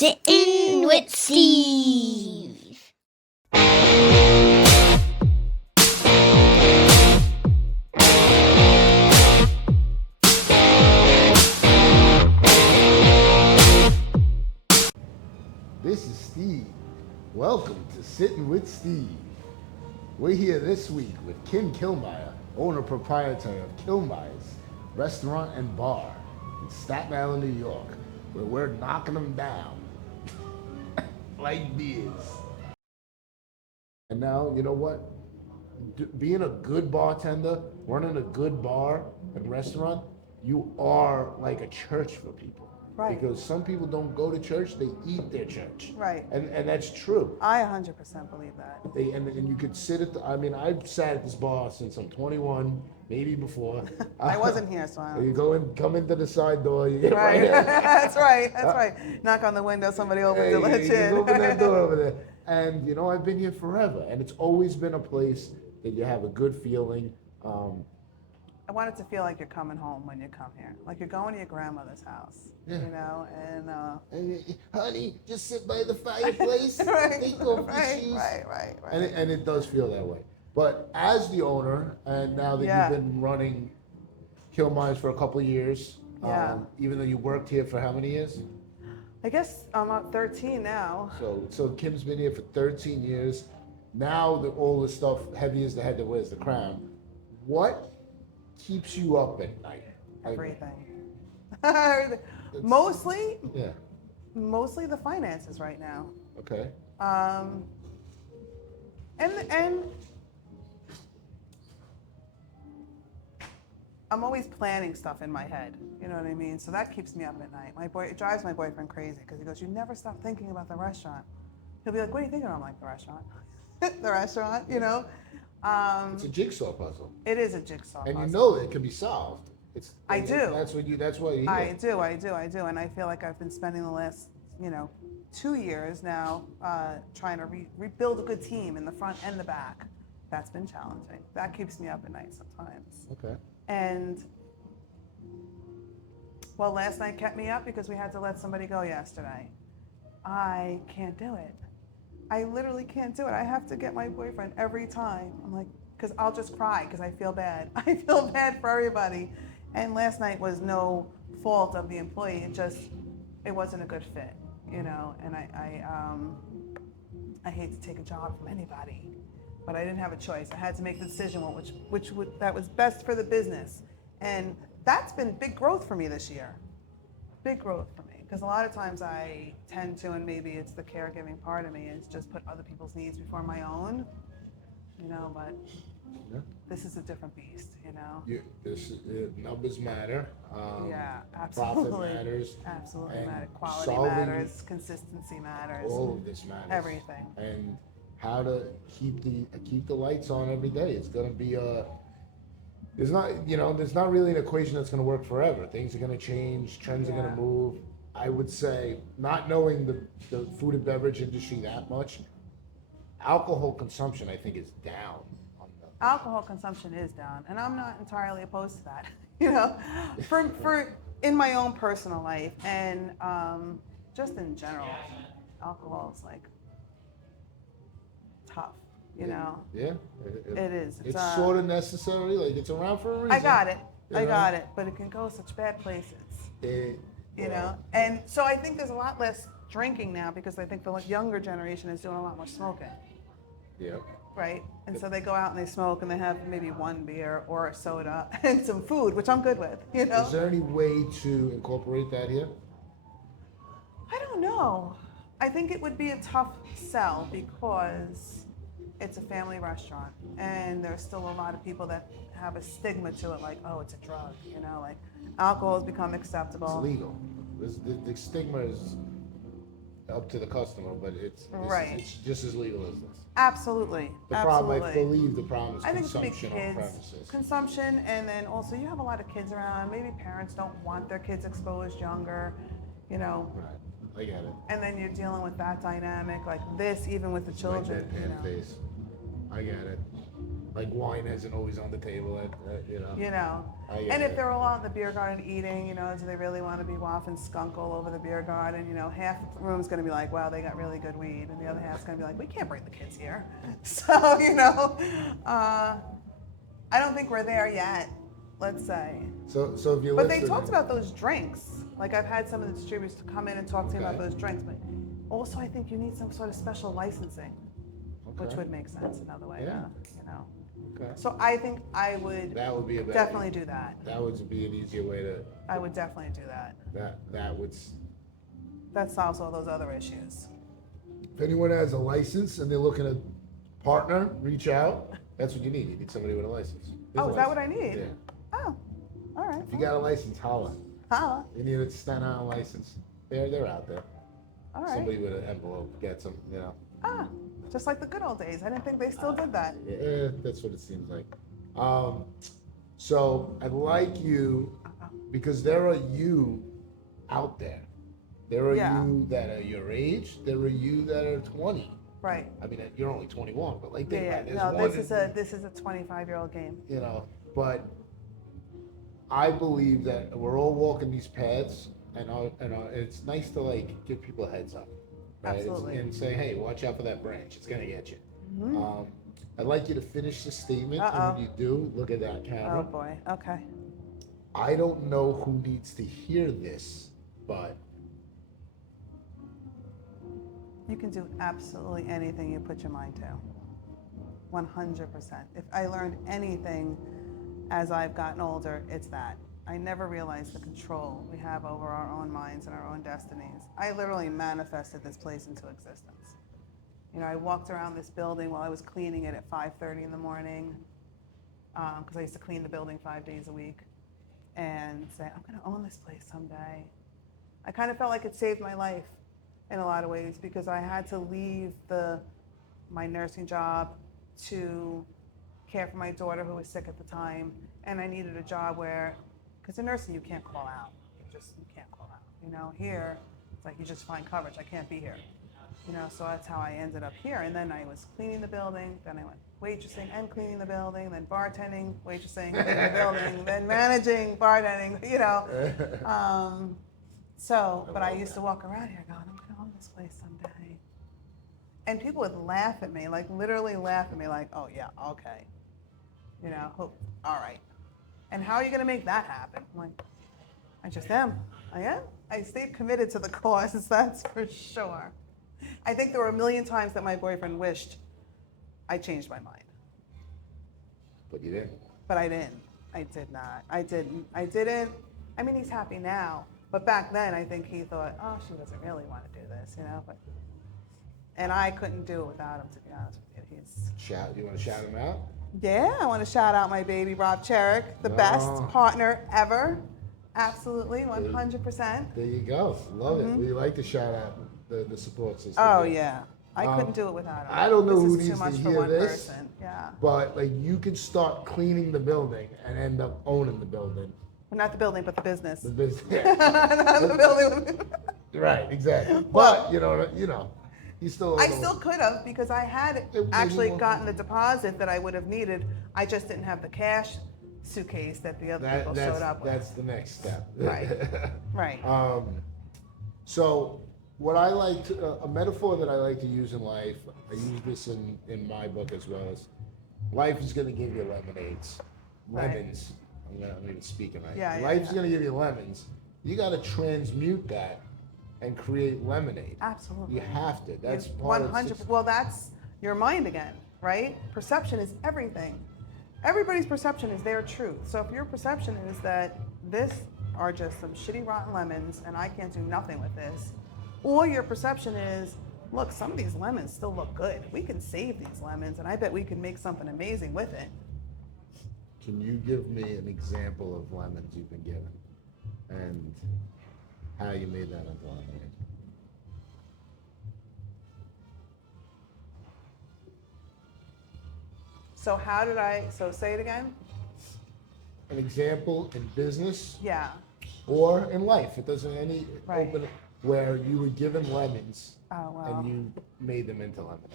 Sitting with Steve. This is Steve. Welcome to Sitting with Steve. We're here this week with Kim Killmeyer, owner proprietor of Killmeyers Restaurant and Bar in Staten Island, New York, where we're knocking them down like beers. And now, you know what? Being a good bartender, running a good bar and restaurant, you are like a church for people. Right. Because some people don't go to church, they eat their church. Right. And that's true. I 100% believe that. And you could sit at I've sat at this bar since I'm 21, maybe before. I wasn't here, so I You come into the side door, you get right. right in. That's right. Knock on the window, somebody opens it, let You you just in. open that door over there. And I've been here forever, and it's always been a place that you have a good feeling. I want it to feel like you're coming home when you come here, like you're going to your grandmother's house, And, honey, just sit by the fireplace, right, take off your right, shoes. right. And it does feel that way. But as the owner, and now that Yeah. you've been running Killmeyers for a couple of years, Yeah. even though you worked here for how many years? I guess I'm up 13 now. So Kim's been here for 13 years. Now all the stuff heavy as the head that wears the crown. What keeps you up at night? Everything. Mostly the finances right now. Okay. And I'm always planning stuff in my head. You know what I mean? So that keeps me up at night. It drives my boyfriend crazy because he goes, "You never stop thinking about the restaurant." He'll be like, "What are you thinking?" I'm like, "The restaurant." The restaurant, It's a jigsaw puzzle. It is a jigsaw And puzzle. it can be solved. I do. That's why you're here. I do. And I feel like I've been spending the last, 2 years now trying to rebuild a good team in the front and the back. That's been challenging. That keeps me up at night sometimes. Okay. And, well, last night kept me up because we had to let somebody go yesterday. I can't do it. I literally can't do it. I have to get my boyfriend every time. I'm like, because I'll just cry because I feel bad. I feel bad for everybody. And last night was no fault of the employee. It wasn't a good fit, And I hate to take a job from anybody, but I didn't have a choice. I had to make the decision that was best for the business. And that's been big growth for me this year. Big growth for me. Because a lot of times I tend to, and maybe it's the caregiving part of me, is just put other people's needs before my own, but this is a different beast, Numbers matter. Yeah, absolutely. Profit matters. Absolutely and matters. Quality matters. Consistency matters. All of this matters. Everything. And how to keep the lights on every day. It's going to be there's not really an equation that's going to work forever. Things are going to change. Trends are going to move. I would say, not knowing the food and beverage industry that much, alcohol consumption, I think, is down. Alcohol consumption is down, and I'm not entirely opposed to that. For in my own personal life and just in general, alcohol is like tough. Yeah. It is. It's sort of necessary. Like, it's around for a reason. I got it, but it can go such bad places. And so I think there's a lot less drinking now because I think the younger generation is doing a lot more smoking. Yeah. Right? And so they go out and they smoke and they have maybe one beer or a soda and some food, which I'm good with, Is there any way to incorporate that here? I don't know. I think it would be a tough sell because it's a family restaurant and there's still a lot of people that have a stigma to it, like, oh, it's a drug, like alcohol has become acceptable. It's legal. The stigma is up to the customer, but it's just as legal as this. Absolutely. Problem, I believe the problem is consumption on premises. Consumption, and then also you have a lot of kids around. Maybe parents don't want their kids exposed younger, Right. I get it. And then you're dealing with that dynamic, like this, even with the children. Like that pan face. I get it. Like wine isn't always on the table, you know. You know, I get and if it. they're all out in the beer garden eating, you know, do they really want to be wafting skunk all over the beer garden? You know, half the room's going to be like, wow, they got really good weed, and the other half's going to be like, we can't bring the kids here. So, you know, I don't think we're there yet, let's say. So if you're But they listening, talked about those drinks. Like I've had some of the distributors to come in and talk to me about Okay. those drinks, but also I think you need some sort of special licensing, which Okay. would make sense another way, Yeah. you know. Okay. So I think I would That would be a definitely do that. That would be an easier way to. I would definitely do that. That would. That solves all those other issues. If anyone has a license and they're looking to partner, reach out. That's what you need. You need somebody with a license. There's Oh, a is that what I license. need? Yeah. Oh, all right. If you got a license, holla. Holla. You need a Staten Island license. They're out there. All right. Somebody with an envelope gets them. You know. Ah, just like the good old days. I didn't think they still did that. Yeah, that's what it seems like. So I'd like you, because there are you out there. There are Yeah. you that are your age. There are you that are 20. Right. I mean, you're only 21, but like, Yeah, think yeah. about it. There's No, more this is a 25-year-old game. you know, but I believe that we're all walking these paths, and it's nice to like give people a heads up, right? Absolutely. And say, hey, watch out for that branch; it's gonna get you. Mm-hmm. I'd like you to finish the statement, and Uh-oh. when you do, look at that camera. Oh boy. Okay. I don't know who needs to hear this, but You can do absolutely anything you put your mind to. 100%. If I learned anything as I've gotten older, it's that. I never realized the control we have over our own minds and our own destinies. I literally manifested this place into existence. You know, I walked around this building while I was cleaning it at 5:30 in the morning, because I used to clean the building 5 days a week, and say, I'm gonna own this place someday. I kind of felt like it saved my life in a lot of ways, because I had to leave my nursing job to care for my daughter who was sick at the time, and I needed a job where, because in nursing you can't call out, you can't call out. You know, here it's like you just find coverage. I can't be here. You know, so that's how I ended up here. And then I was cleaning the building, then I went waitressing and cleaning the building, then bartending, waitressing, cleaning the building, then managing, bartending. You know. But I used to walk around here going, I'm gonna own this place someday. And people would laugh at me, like literally laugh at me, like, oh yeah, okay. You know, all right. And how are you gonna make that happen? I'm like, I just am. I am. I stayed committed to the cause, that's for sure. I think there were a million times that my boyfriend wished I changed my mind. But you didn't. But I didn't. I did not. I didn't. I mean, he's happy now. But back then, I think he thought, oh, she doesn't really want to do this, you know? And I couldn't do it without him, to be honest with you. You want to shout him out? Yeah, I want to shout out my baby, Rob Cherrick, the best partner ever. Absolutely, 100%. There you go. Love it. We like to shout out the support system. Oh, yeah. I couldn't do it without him. I don't know who This is needs too much to for hear one this, person. Yeah. but like you could start cleaning the building and end up owning the building. Well, not the building, but the business. The business. Not the building. Right, exactly. Well, But you know, you still. I still could have, because I had actually maybe gotten the deposit that I would have needed. I just didn't have the cash suitcase that the other people showed up with. That's the next step. Right. Right. So what I like to, a metaphor that I like to use in life, I use this in my book as well, is life is going to give you lemons. I'm even speaking right. Yeah, Life's going to give you lemons. You got to transmute that and create lemonade. Absolutely. You have to. That's part 100%. of Well, that's your mind again, right? Perception is everything. Everybody's perception is their truth. So if your perception is that this are just some shitty rotten lemons and I can't do nothing with this, or your perception is, look, some of these lemons still look good. We can save these lemons and I bet we can make something amazing with it. Can you give me an example of lemons you've been given and how you made that into lemonade? So say it again? An example in business Yeah. or in life. It doesn't any Right. open where you were given lemons Oh, well. and you made them into lemonade.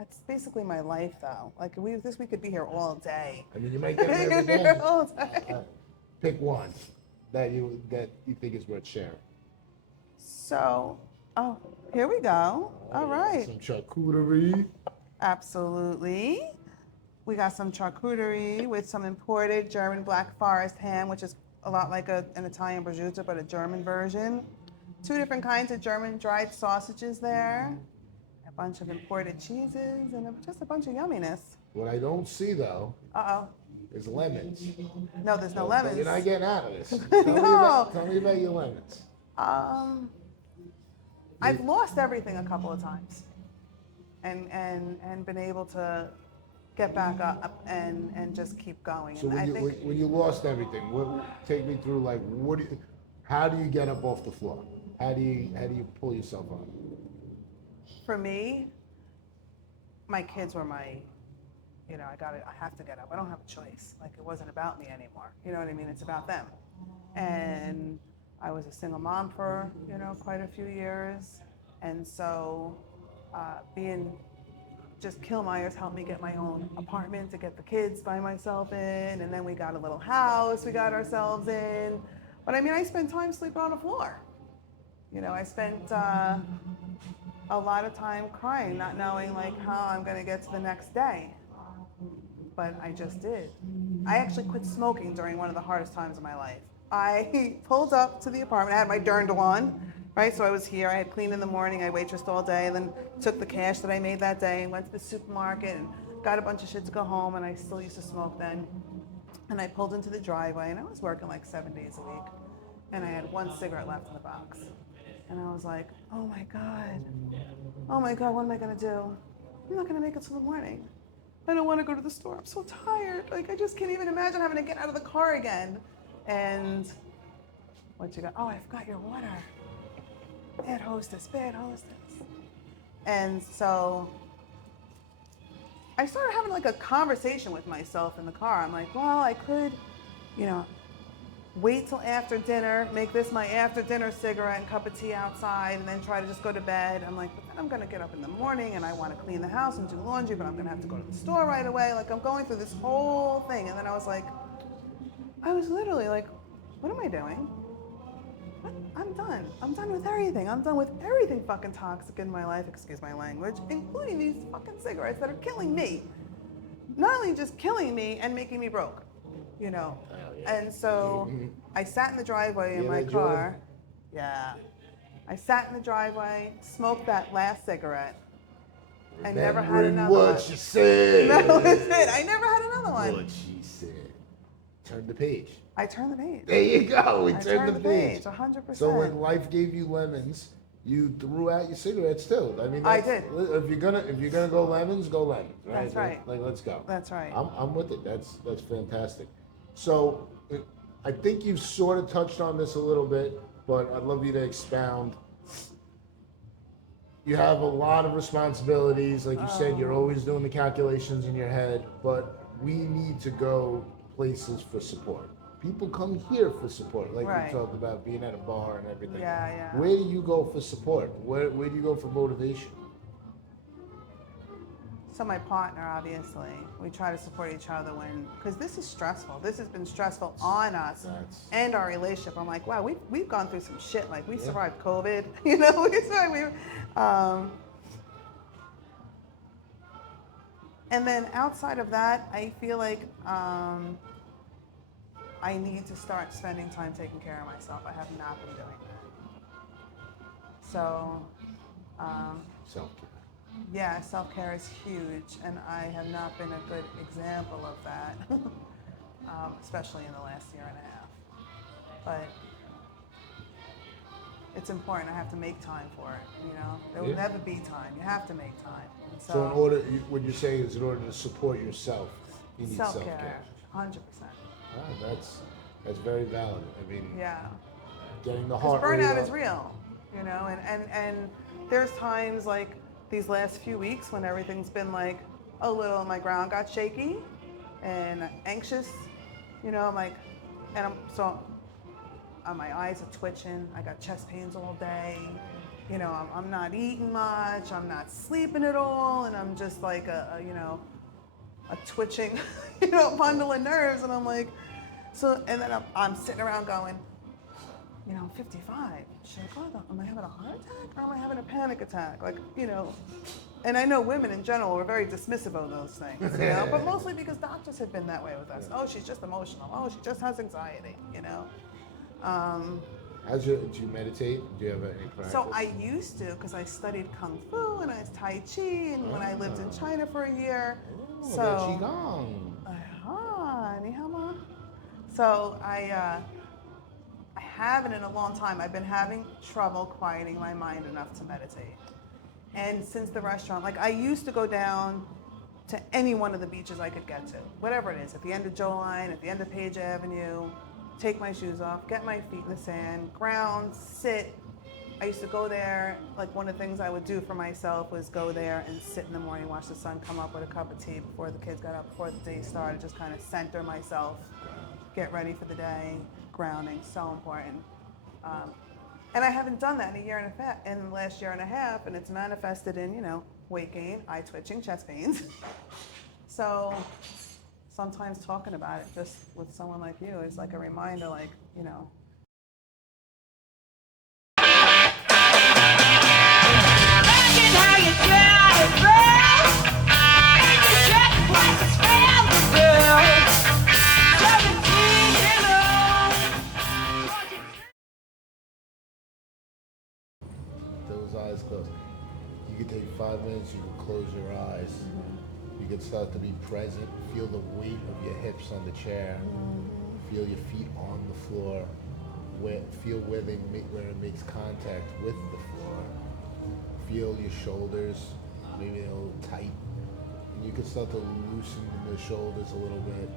That's basically my life, though. Like we could be here all day. I mean, you might get them every day. All day. Pick one that you think is worth sharing. So, oh, here we go. All right. Some charcuterie. Absolutely. We got some charcuterie with some imported German Black Forest ham, which is a lot like an Italian prosciutto, but a German version. 2 different kinds of German dried sausages there. A bunch of imported cheeses and just a bunch of yumminess. What I don't see though Uh-oh. is lemons. No, there's no But lemons. you're not getting out of this. No. Tell me about your lemons. I've lost everything a couple of times, and been able to get back up and just keep going. So And when you lost everything, take me through like how do you get up off the floor? How do you pull yourself up? for me, my kids were my, I have to get up. I don't have a choice. Like it wasn't about me anymore. You know what I mean? It's about them. And I was a single mom for, quite a few years. And so being just Killmeyers helped me get my own apartment to get the kids by myself in. And then we got a little house we got ourselves in. But I mean, I spent time sleeping on the floor. I spent a lot of time crying, not knowing like how I'm gonna get to the next day. But I just did. I actually quit smoking during one of the hardest times of my life. I pulled up to the apartment, I had my dirndl on, right? So I was here, I had cleaned in the morning, I waitressed all day, and then took the cash that I made that day and went to the supermarket and got a bunch of shit to go home, and I still used to smoke then. And I pulled into the driveway, and I was working like 7 days a week, and I had 1 cigarette left in the box. And I was like, oh my God, what am I gonna do? I'm not gonna make it till the morning. I don't wanna go to the store, I'm so tired. Like, I just can't even imagine having to get out of the car again. And what you got? Oh, I forgot your water. Bad hostess. And so I started having like a conversation with myself in the car. I'm like, well, I could, wait till after dinner, make this my after dinner cigarette and cup of tea outside, and then try to just go to bed. I'm like, but then I'm gonna get up in the morning and I wanna clean the house and do laundry, but I'm gonna have to go to the store right away. Like, I'm going through this whole thing. And then I was literally like, what am I doing? I'm done. I'm done with everything. I'm done with everything fucking toxic in my life, excuse my language, including these fucking cigarettes that are killing me. Not only just killing me and making me broke, And so I sat in the driveway in my car. Yeah. I sat in the driveway, smoked that last cigarette. I never had another one. What she said. That was it. I never had another one. What she said. Turn the page. I turned the page. There you go. We I turned the page. 100%. So when life gave you lemons, you threw out your cigarettes too. I mean, I did. If you're gonna go lemons, go lemons. Right? That's right. Like let's go. That's right. I'm with it. That's fantastic. So I think you've sort of touched on this a little bit, but I'd love you to expound. You have a lot of responsibilities. Like you said, you're always doing the calculations in your head, but we need to go places for support. People come here for support, like Right. we talked about being at a bar and everything. Yeah. Where do you go for support? Where do you go for motivation? So my partner, obviously, we try to support each other because this is stressful. This has been stressful on us and our relationship. I'm like, wow, we've gone through some shit. Like we survived COVID, and then outside of that, I feel like I need to start spending time taking care of myself. I have not been doing that. So, Self-care. yeah, self-care is huge, and I have not been a good example of that, especially in the last year and a half. But it's important. I have to make time for it, There will never be time. You have to make time. And So in order, what you're saying is in order to support yourself, you need self-care. 100%. That's very valid. I mean, Yeah. getting the Because heart rate burnout up. is real, and there's times like these last few weeks when everything's been like a little, my ground got shaky and anxious, I'm like, and My eyes are twitching. I got chest pains all day. You know, I'm not eating much. I'm not sleeping at all, and I'm just like a twitching, bundle of nerves. And I'm like, and then I'm sitting around going, I'm 55. Should I go? Am I having a heart attack or am I having a panic attack? Like, and I know women in general are very dismissive of those things, but mostly because doctors have been that way with us. Oh, she's just emotional. Oh, she just has anxiety, Do you meditate? Do you have any practice? So I used to, because I studied Kung Fu and I Tai Chi, and when I lived in China for a year. Oh, so Qigong. Ni hao ma. So I haven't in a long time. I've been having trouble quieting my mind enough to meditate. And since the restaurant, like I used to go down to any one of the beaches I could get to, whatever it is, at the end of Joe Line, at the end of Page Avenue, take my shoes off, get my feet in the sand, ground, sit. I used to go there, like one of the things I would do for myself was go there and sit in the morning, watch the sun come up with a cup of tea before the kids got up, before the day started, just kind of center myself, get ready for the day. Grounding, so important. And I haven't done that in the last year and a half, and it's manifested in, weight gain, eye twitching, chest pains. So sometimes talking about it just with someone like you is like a reminder, like, Those eyes closed. You could take 5 minutes, you could close your eyes. You could start to be present, feel the weight of your hips on the chair, feel your feet on the floor, feel where it makes contact with the floor. Feel your shoulders, maybe a little tight. And you could start to loosen the shoulders a little bit,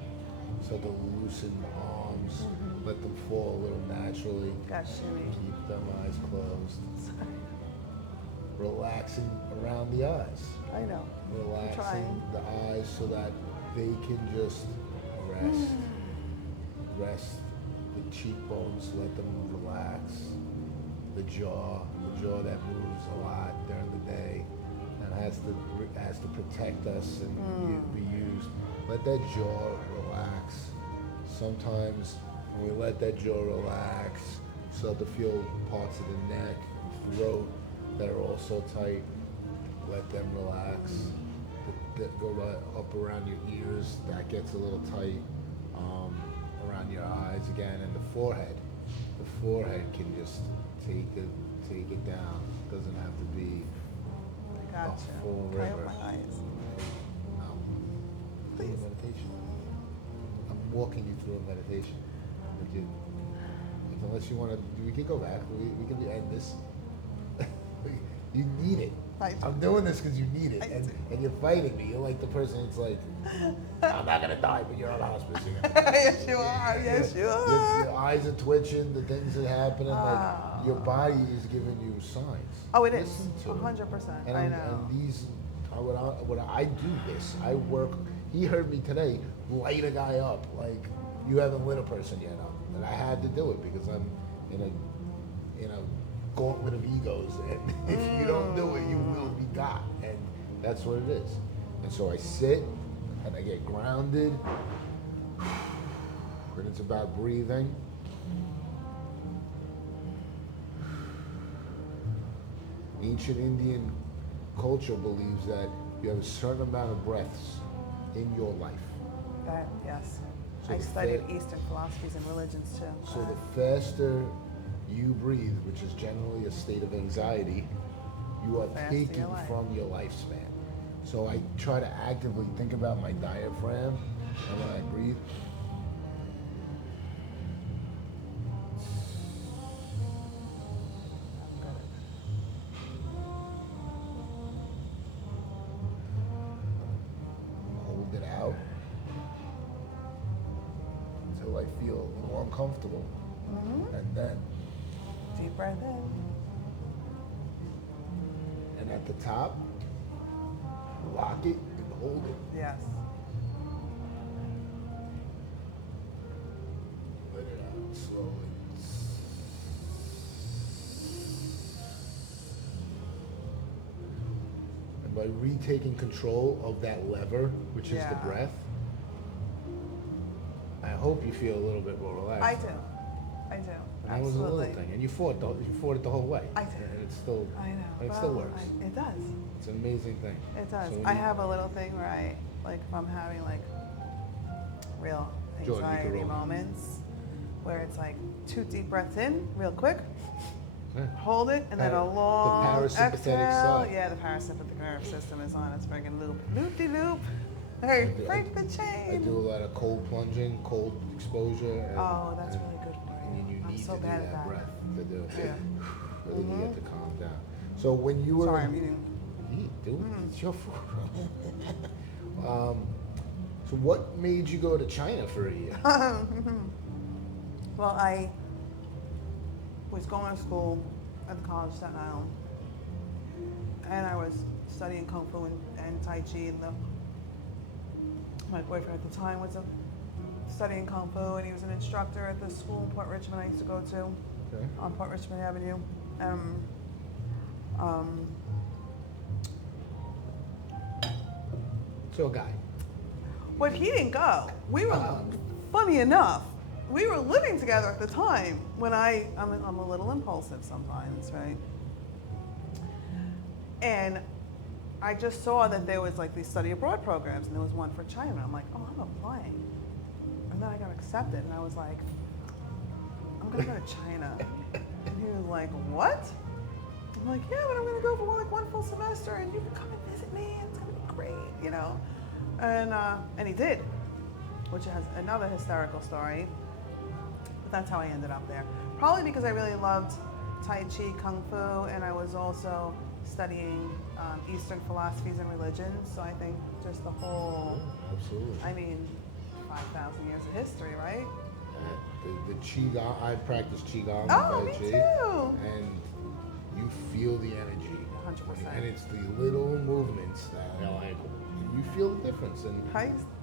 start to loosen the arms, let them fall a little naturally. Keep them eyes closed. Relaxing around the eyes. I know. Relaxing the eyes so that they can just rest the cheekbones, let them relax. The jaw that moves a lot during the day and has to protect us and be used. Let that jaw relax. Sometimes when we let that jaw relax, start to feel parts of the neck, throat that are also tight. Let them relax. Go right up around your ears. That gets a little tight. Around your eyes again, and the forehead. The forehead can just take it down. Doesn't have to be a full river. My eyes. No. Do a meditation. I'm walking you through a meditation. Unless you want to, we can go back. We can end this. You need it. I'm doing this because you need it, and you're fighting me. You're like the person that's like, I'm not gonna die, but you're on hospice. Yes, you are. Yes, you are. Your eyes are twitching. The things are happening. Like your body is giving you signs. Oh, it is. 100%. I know. And these, when I do this, I work. He heard me today light a guy up like you haven't lit a person yet up, and I had to do it because I'm in a gauntlet of egos, and if you don't do it, you will be got, and that's what it is. And so I sit and I get grounded, and it's about breathing. Ancient Indian culture believes that you have a certain amount of breaths in your life. Yes. So I studied Eastern philosophies and religions too. So the faster you breathe, which is generally a state of anxiety, you are taking from your lifespan. So I try to actively think about my diaphragm, and when I breathe, hold it out until I feel more uncomfortable, and then deep breath in. And at the top, lock it and hold it. Yes. Let it out slowly. by retaking control of that lever, which is the Yeah. breath, I hope you feel a little bit more relaxed. I do. And that was a little Absolutely. thing, and you fought it the whole way. I did. And it's still, I know. and it still works. It does. It's an amazing thing. It does. So when I you- have a little thing where I, like, if I'm having like real Jordan, you can anxiety roll. moments, where it's like 2 deep breaths in, real quick, Yeah. hold it, and then The a long parasympathetic exhale. side. Yeah, the parasympathetic nerve system is on its friggin' loop-de-loop. Hey, break the I chain. do a lot of cold plunging, cold exposure. And, Oh, that's and- really good for And you. you I'm need so to do bad at that that. breath to do it. Yeah. Really to get to calm down. So when you were Sorry, I'm eating. Eat, dude. It's your food. So what made you go to China for a year? Well, I was going to school at the College of Staten Island, and I was studying Kung Fu and Tai Chi, and my boyfriend at the time was studying Kung Fu, and he was an instructor at the school in Port Richmond I used to go to, Okay. on Port Richmond Avenue. So a guy. But he didn't go. We were, funny enough, we were living together at the time when I'm a little impulsive sometimes, right? And I just saw that there was like these study abroad programs, and there was one for China. And I'm like, oh, I'm applying. And then I got accepted, and I was like, I'm gonna go to China. And he was like, what? I'm like, yeah, but I'm gonna go for like 1 full semester, and you can come and visit me, and it's gonna be great, you know? And he did, which has another hysterical story. But that's how I ended up there. Probably because I really loved Tai Chi, Kung Fu, and I was also studying Eastern philosophies and religions. So I think just the whole, Absolutely. I mean, 5,000 years of history, right? The Qigong, I practice Qigong. Oh, Tai me Chi, too. And you feel the energy. 100%. And it's the little movements that are like, you feel the difference. And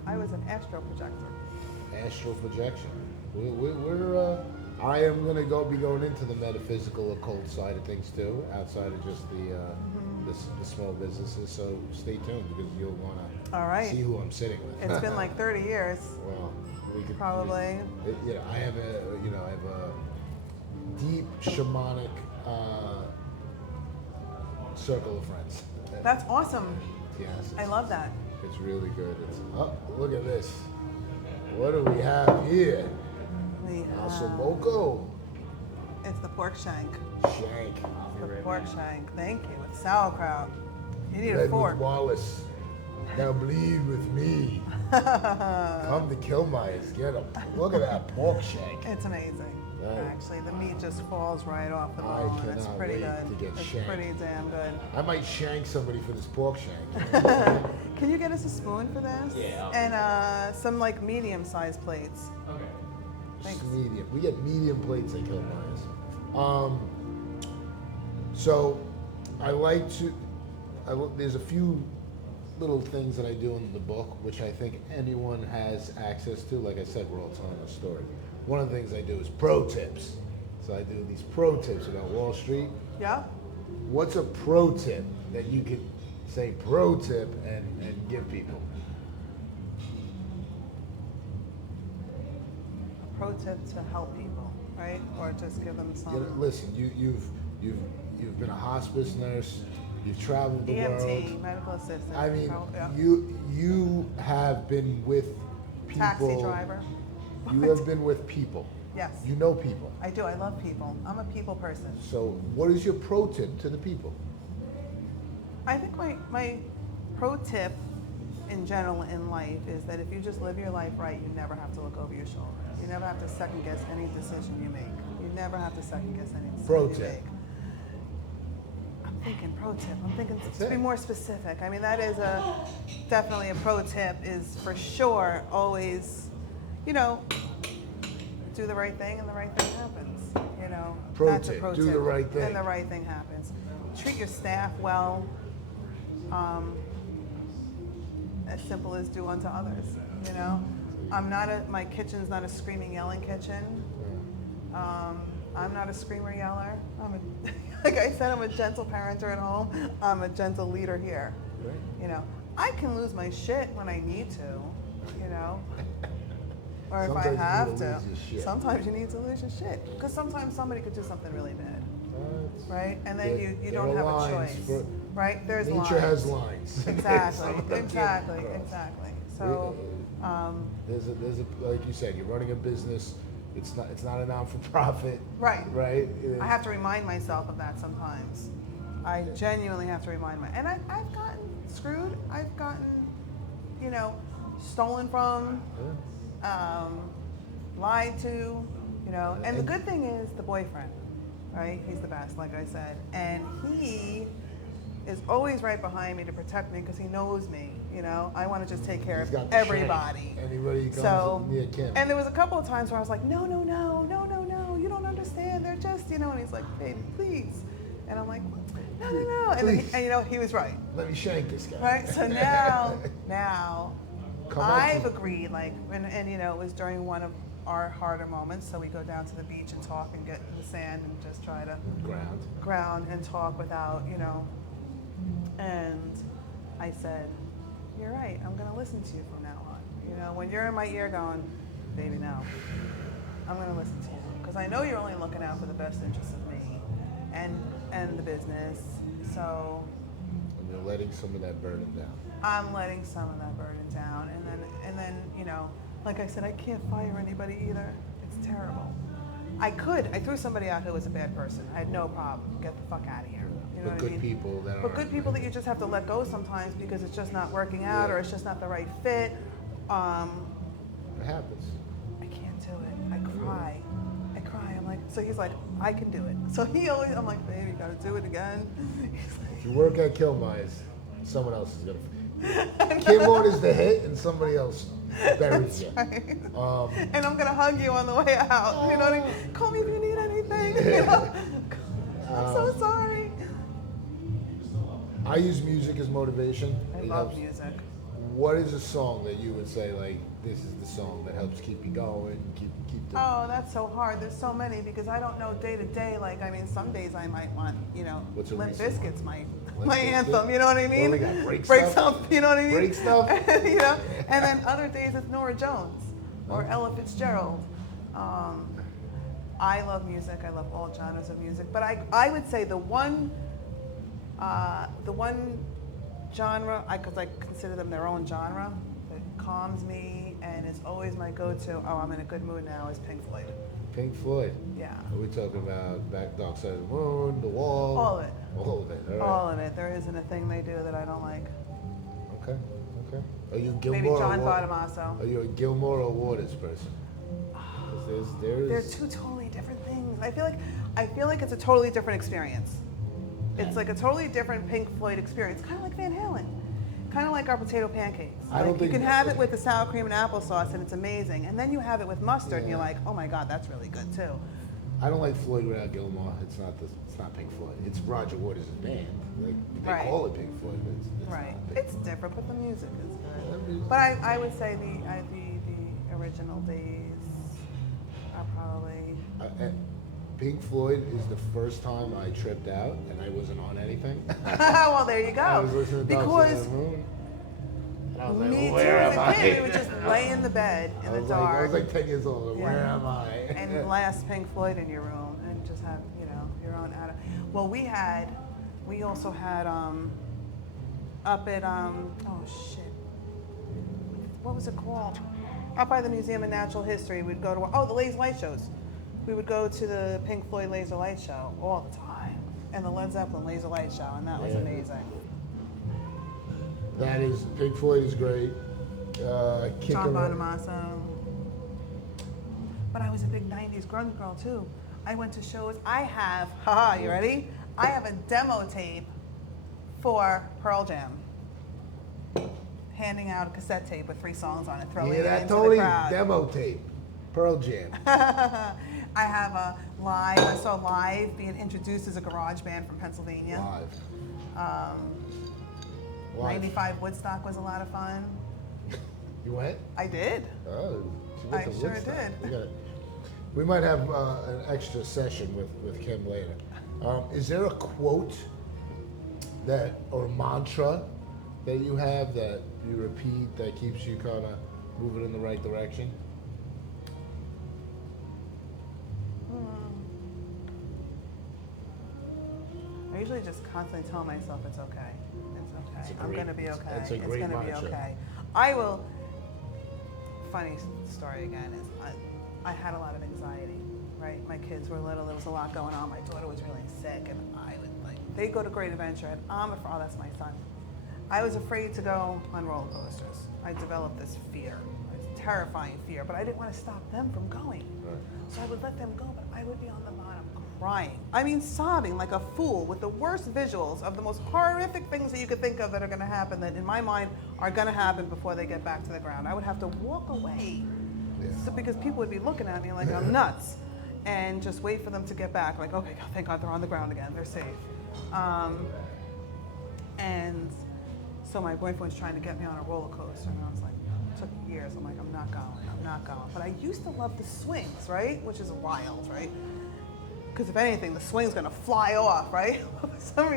I was an astral projector. astral projection. I am going to be going into the metaphysical occult side of things too, outside of just the small businesses. So stay tuned because you'll want All to right. see who I'm sitting with. It's been like 30 years. Well, we could Probably. I have a deep shamanic circle of friends. That's awesome. Yes, I love that. it's really good. Look at this. What do we have here? We have, Ossobuco it's the pork shank. shank. The pork shank. Thank you. With sauerkraut. You need a Red fork. with Wallace. Now bleed with me. Come to Killmeyers. Get 'em. Look at that pork shank. It's amazing. Right. Actually, the meat just falls right off the I bone. It's cannot pretty wait good. to get It's shanked. pretty damn good. I might shank somebody for this pork shank. Can you get us a spoon for this? Yeah. And some like medium-sized plates. Okay. Thanks. Just medium. We get medium plates at Killmeyers. So I like to. There's a few little things that I do in the book, which I think anyone has access to. Like I said, we're all telling a story. One of the things I do is pro tips. So I do these pro tips about Wall Street. Yeah? What's a pro tip that you could say pro tip and give people? A pro tip to help people, right? Or just give them some Listen, you've been a hospice nurse. You've traveled the world. EMT, medical assistant. I mean, yeah. you have been with people. Taxi driver. You have been with people. Yes. You know people. I do. I love people. I'm a people person. So, what is your pro tip to the people? I think my pro tip in general in life is that if you just live your life right, you never have to look over your shoulder. You never have to second guess any decision you make. You never have to second guess any decision Pro you tip. make. I'm thinking pro tip. I'm thinking That's to be it. more specific. I mean, that is definitely a pro tip is for sure always, do the right thing and the right thing happens. Pro That's tip, a pro do tip. the right thing. And the right thing happens. Treat your staff well. As simple as do unto others, my kitchen's not a screaming, yelling kitchen. I'm not a screamer yeller. Like I said, I'm a gentle parenter at home. I'm a gentle leader here. Right. You know, I can lose my shit when I need to, you know, or if I Sometimes you have need to to. lose your shit. Sometimes you need to lose your shit because sometimes somebody could do something really bad, right? And then you there don't are have a lines choice, right? There's Nature lines. has lines. Exactly, Some of them can't be crossed. exactly. So, there's a like you said, you're running a business. It's not a non-for-profit. right. Right. I have to remind myself of that sometimes. I genuinely have to remind and I've gotten screwed. I've gotten, you know, stolen from, lied to, you know. And the good thing is the boyfriend, right? He's the best, like I said. And he is always right behind me to protect me because he knows me, you know. I want to just take care He's of got the everybody. strength. Anybody who comes near Kim. And there was a couple of times where I was like, no, you don't understand. They're just, you know, and he's like, baby, please. And I'm like, no. And, and you know, he was right. Let me shank this guy. Right, so now I've on. agreed, like, and you know, it was during one of our harder moments, so we go down to the beach and talk and get in the sand and just try to ground and talk without, you know, and I said, you're right, I'm gonna listen to you from now on. You know, when you're in my ear going, baby, no, I'm gonna listen to you. Because I know you're only looking out for the best interests of me and the business, so. And you're letting some of that burden down. I'm letting some of that burden down, and then you know, like I said, I can't fire anybody either. It's terrible. I threw somebody out who was a bad person. I had no problem. Get the fuck out of here. You know But what good I mean? people that But good people that you just have to let go sometimes because it's just not working out or it's just not the right fit. It happens. I can't do it. I cry. I'm like, so he's like, I can do it. So I'm like, baby, gotta do it again. He's like, If you work at Killmeyers, someone else is gonna. Kim orders the hit, and somebody else buries you. Right. And I'm gonna hug you on the way out. You know what I mean? Call me if you need anything. You know? I'm so sorry. I use music as motivation. I It love helps. music. What is a song that you would say, like, this is the song that helps keep you going, keep the... Oh, that's so hard. There's so many because I don't know day to day. Like, I mean, some days I might want, you know, What's a Limp recent Bizkit's my Limp Bizkit? anthem. You know what I mean? What do we got? Break Break stuff? stuff. You know what I mean? Break stuff? You know. And then other days it's Nora Jones or Ella Fitzgerald. I love music. I love all genres of music. But I would say the one genre, because I consider them their own genre, that calms me and is always my go-to, oh, I'm in a good mood now, is Pink Floyd. Pink Floyd. Yeah. Are we talking about Back Dark Side of the Moon, The Wall? All of it. All of it. All right. All of it. There isn't a thing they do that I don't like. Okay. Are you Gilmore? Maybe John or Bonamasso. Are you a Gilmore or Waters person? 'Cause there's They're two totally different things. I feel like it's a totally different experience. It's like a totally different Pink Floyd experience, kind of like Van Halen, kind of like our potato pancakes. I don't Like, you think- can have it with the sour cream and applesauce, and it's amazing. And then you have it with mustard, and Yeah. you're like, oh my God, that's really good too. I don't like Floyd without Gilmore. It's not Pink Floyd. It's Roger Waters' band. Like, they Right. call it Pink Floyd, but it's Right. not Pink It's different, but the music is good. Floyd. But I would say the original days are probably. And Pink Floyd is the first time I tripped out and I wasn't on anything. Well, there you go. I was listening to Dark Side Because of the Moon. And I was like, me too, where as am a I? kid, we would just lay in the bed in the dark. I was like 10 years old. Yeah. Where am I? And blast Pink Floyd in your room and just have, you know, your own Well, we also had up at oh shit, what was it called? Up by the Museum of Natural History, we'd go to the laser light shows. We would go to the Pink Floyd laser light show all the time, and the Led Zeppelin laser light show, and that was amazing. That is, Pink Floyd is great. John Bonamasso. But I was a big 90s grunge girl too. I went to shows. You ready? I have a demo tape for Pearl Jam. Handing out a cassette tape with 3 songs on it, throwing it that into totally the crowd. demo tape. Pearl Jam. I have I saw Live being introduced as a garage band from Pennsylvania. Live. 95 Woodstock was a lot of fun. You went? I did. Oh, she went I to sure Woodstock. did. We might have an extra session with Kim later. Is there a quote or mantra that you have that you repeat that keeps you kind of moving in the right direction? I usually just constantly tell myself it's okay. It's okay. I'm going to be okay. It's a It's great going to be mantra. okay. I will. Funny story again is I had a lot of anxiety, right? My kids were little. There was a lot going on. My daughter was really sick, and I would they go to Great Adventure, and oh, that's my son. I was afraid to go on roller coasters. I developed this fear, this terrifying fear, but I didn't want to stop them from going. Right. So I would let them go, but I would be on the bottom crying. I mean, sobbing like a fool with the worst visuals of the most horrific things that you could think of that are going to happen, that in my mind are going to happen before they get back to the ground. I would have to walk away because people would be looking at me like I'm nuts, and just wait for them to get back. Like, okay, thank God they're on the ground again. They're safe. And so my boyfriend was trying to get me on a roller coaster, and I was like, it took years. I'm like, I'm not going. But I used to love the swings, right? Which is wild, right? Because if anything, the swing's gonna fly off, right? So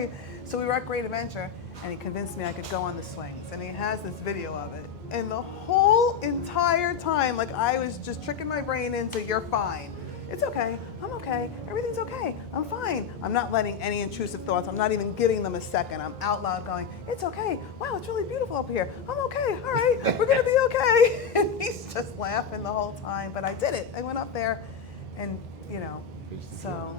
we were at Great Adventure, and he convinced me I could go on the swings, and he has this video of it. And the whole entire time, like I was just tricking my brain into, you're fine. It's okay, I'm okay, everything's okay, I'm fine. I'm not letting any intrusive thoughts, I'm not even giving them a second. I'm out loud going, it's okay, wow, it's really beautiful up here. I'm okay, all right, we're gonna be okay. And he's just laughing the whole time, but I did it. I went up there, and so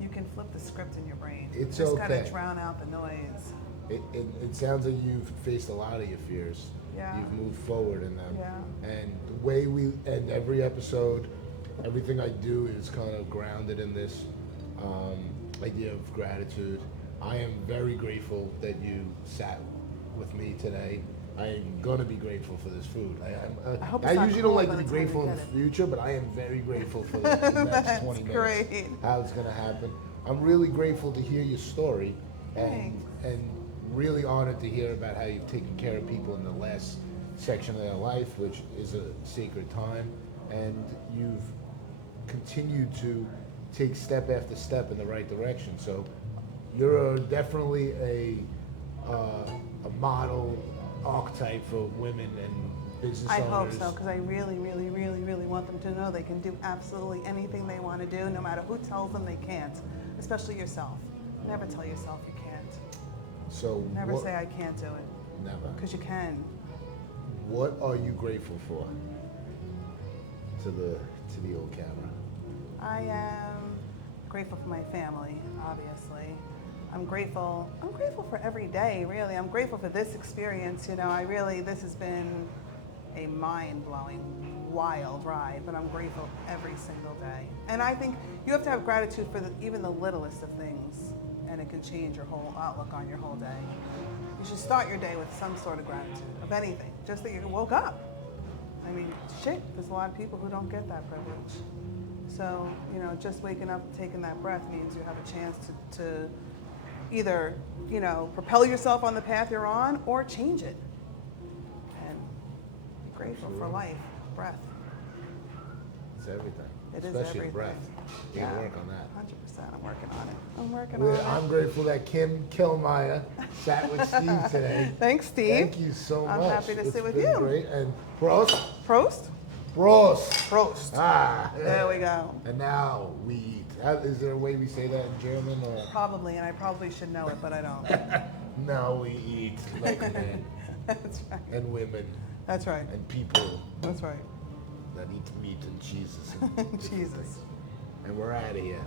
you can flip the script in your brain. It's just okay. gotta drown out the noise. It sounds like you've faced a lot of your fears. Yeah. You've moved forward in them. Yeah. And the way we end every episode, everything I do is kind of grounded in this idea of gratitude. I am very grateful that you sat with me today. I am going to be grateful for this food. I usually don't like to be grateful in the future, but I am very grateful for the next 20 minutes. Great. How it's going to happen. I'm really grateful to hear your story, and really honored to hear about how you've taken care of people in the last section of their life, which is a sacred time, and you've continued to take step after step in the right direction. So you're definitely a model archetype for women and business owners. I hope so, because I really, really, really, really want them to know they can do absolutely anything they want to do, no matter who tells them they can't, especially yourself. Never tell yourself you can't. So Never say I can't do it. Never. Because you can. What are you grateful for? To the old camera. I am grateful for my family, obviously. I'm grateful for every day, really. I'm grateful for this experience. This has been a mind-blowing, wild ride, but I'm grateful every single day. And I think you have to have gratitude for even the littlest of things, and it can change your whole outlook on your whole day. You should start your day with some sort of gratitude, of anything, just that you woke up. I mean, there's a lot of people who don't get that privilege. So, just waking up and taking that breath means you have a chance to either, propel yourself on the path you're on or change it. And be grateful for life, breath. It's everything. It is Especially everything. breath. You can work on that. 100%. I'm working on it. I'm grateful that Kim Killmeyer sat with Steve today. Thanks, Steve. Thank you so much. I'm happy to sit with It's been you. great. And Prost. Prost? Prost. Prost. Ah. There we go. And now we eat. Is there a way we say that in German? Or? Probably, and I probably should know it, but I don't. Now we eat like men. That's right. And women. That's right. And people That's right. that eat meat and cheeses. Jesus. And we're out of here.